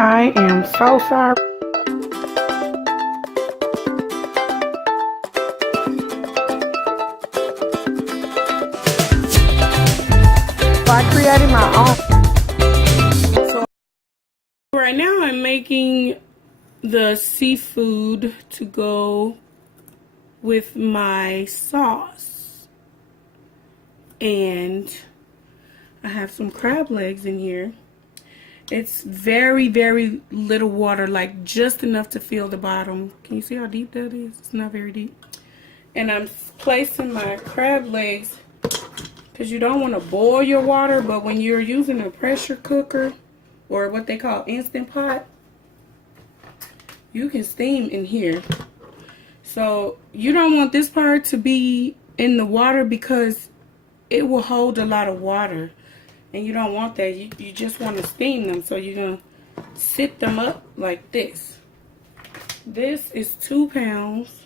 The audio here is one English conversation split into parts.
I am so sorry. I created my own. So right now I'm making the seafood to go with my sauce. And I have some crab legs in here. It's very, very little water, like just enough to fill the bottom. Can you see how deep that is? It's not very deep. And I'm placing my crab legs because you don't want to boil your water, but when you're using a pressure cooker or what they call Instant Pot, you can steam in here. So you don't want this part to be in the water because it will hold a lot of water. And you don't want that. You just want to steam them. So you're going to sit them up like this. This is 2 pounds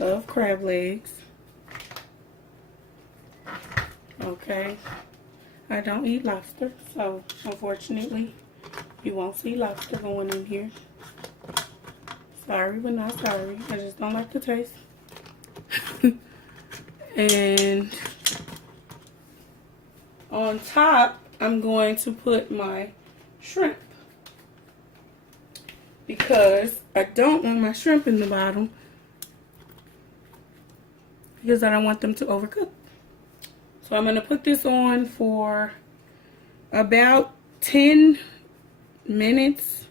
of crab legs. Okay. I don't eat lobster. So unfortunately, you won't see lobster going in here. Sorry, but not sorry. I just don't like the taste. And on top, I'm going to put my shrimp because I don't want my shrimp in the bottom because I don't want them to overcook. So I'm going to put this on for about 10 minutes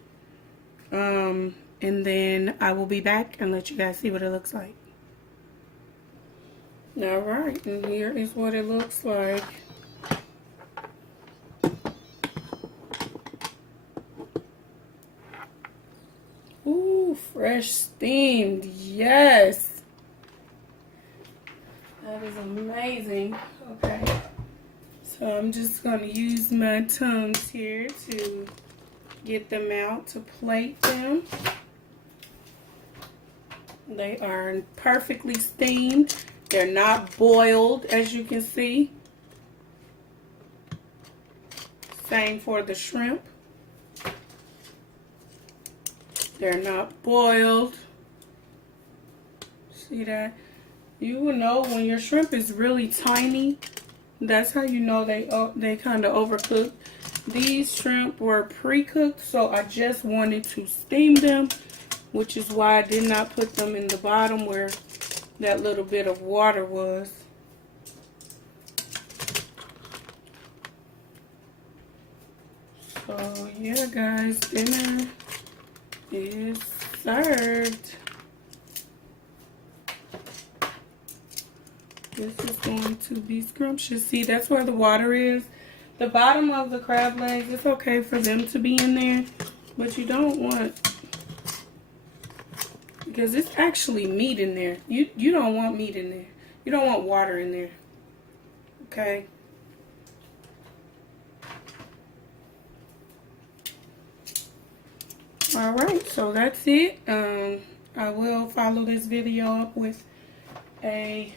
and then I will be back and let you guys see what it looks like. Alright, and here is what it looks like. Ooh, fresh steamed, yes. That is amazing. Okay, so I'm just going to use my tongs here to get them out, to plate them. They are perfectly steamed. They're not boiled, as you can see. Same for the shrimp. They're not boiled. See that? You will know when your shrimp is really tiny. That's how you know they kind of overcooked. These shrimp were pre-cooked, so I just wanted to steam them, which is why I did not put them in the bottom where that little bit of water was. So yeah, guys, dinner is served. This is going to be scrumptious. See, that's where the water is. The bottom of the crab legs, it's okay for them to be in there, but you don't want, because it's actually meat in there. You don't want meat in there. You don't want water in there. Okay? Alright, so that's it. I will follow this video up with a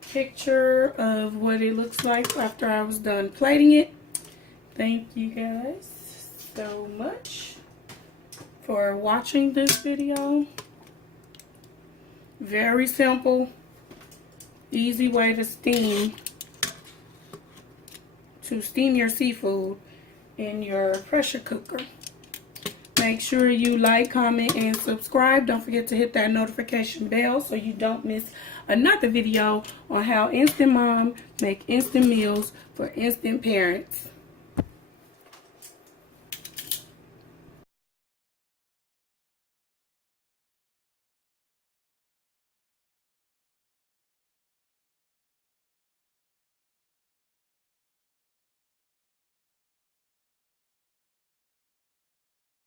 picture of what it looks like after I was done plating it. Thank you guys so much for watching this video. Very simple, easy way to steam your seafood in your pressure cooker. Make sure you like, comment, and subscribe. Don't forget to hit that notification bell so you don't miss another video on how Instant Mom make instant meals for instant parents.